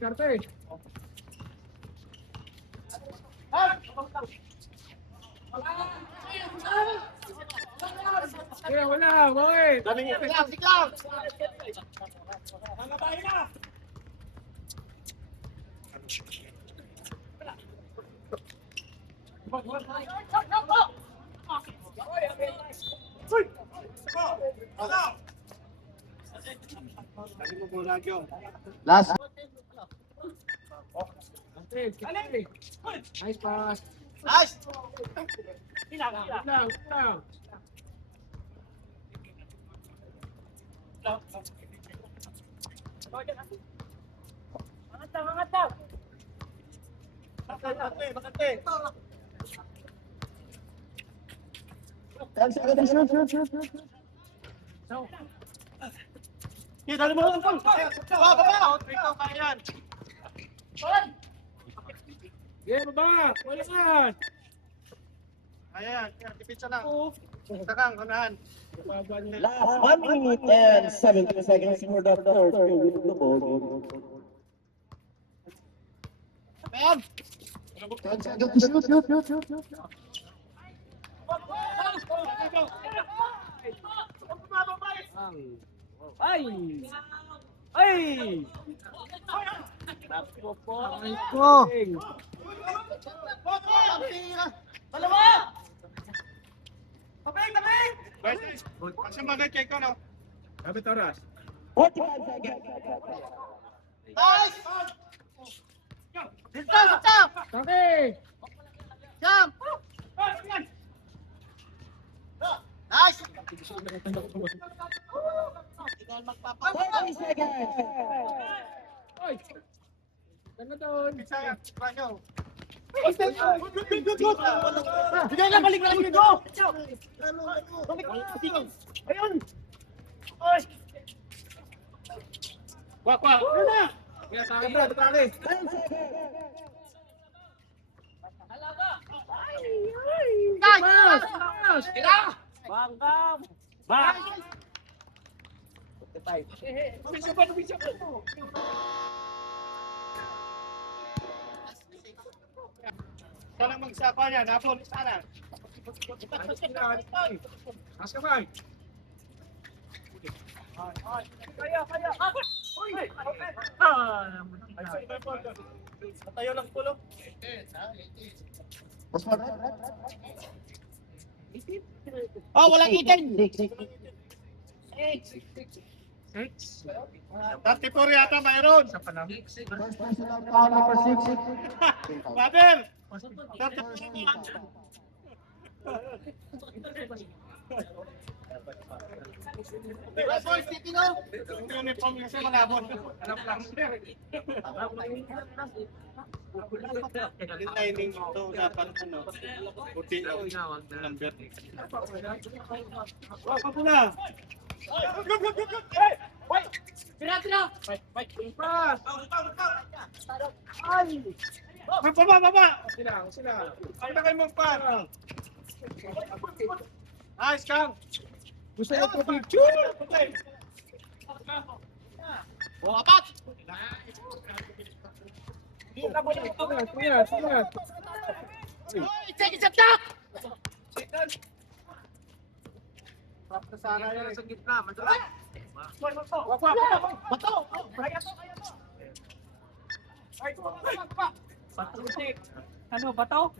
Karte. Kaya wala, boy. Daming siklang, siklang! Last. Nice pass. Nice! Lang. Angat daw. Bakante. Sige, dali mo lang, Paul. Baba! Ikaw, kaya yan. Yeah, baba. Wala yan. Kaya yan. Tipitsa lang. Takang, kanahan. Last 1 minute and 17 seconds for the third to win the ball game. Ayan! 10 seconds, shoot. Ay! Ay! Tapo po. Ay ko. Dalawa! Tabing! Kasi magay kay ko, no? Kapit oras. 45 seconds. Nice! Stop! Okay. Jump! Nice! 30 seconds. Oy. Ano doon? Sige lang, balik lang dito! Ayun! Wak! Ano na? Kaya tayo bro, tali. 10 seconds. Mas! Bangkam. Bang! Bisa pa. Sanang magsapa niya, napon sana. Mas kamay. Kaya. Tayo lang pulo. Oh, walang itin! 34 yata mayroon. Sa panahon. First personal foul number 6. Father! Boys, titino! Yung uniform kasi malabon. Alam lang. Yung lining ito, dapat ano, puti yung number. Wag pa pula! Tira. Pas! Baba! Sila. Ay na kayo magparang. Nice, Kang! Gusto ko ito picture. Oh, apat! Sungat. Take it up! Sana yan. Sa gitna, madala. Bato! Ano, bato?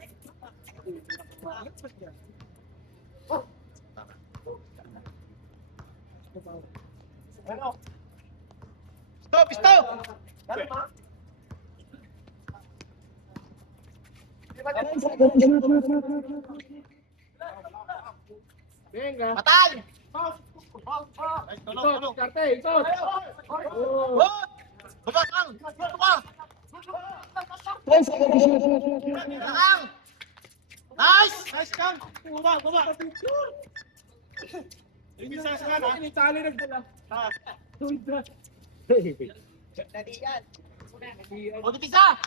Stop! 10 seconds, shoot. Venga. Patay! Ikot, karte, ikot. Oh. Baba, Kang! Baba! 10 seconds, shoot. Kang! Nice! Nice, Kang! Baba! Ibisa sa kana. Itali nagdala. Ha? Tulda. O, di pisa!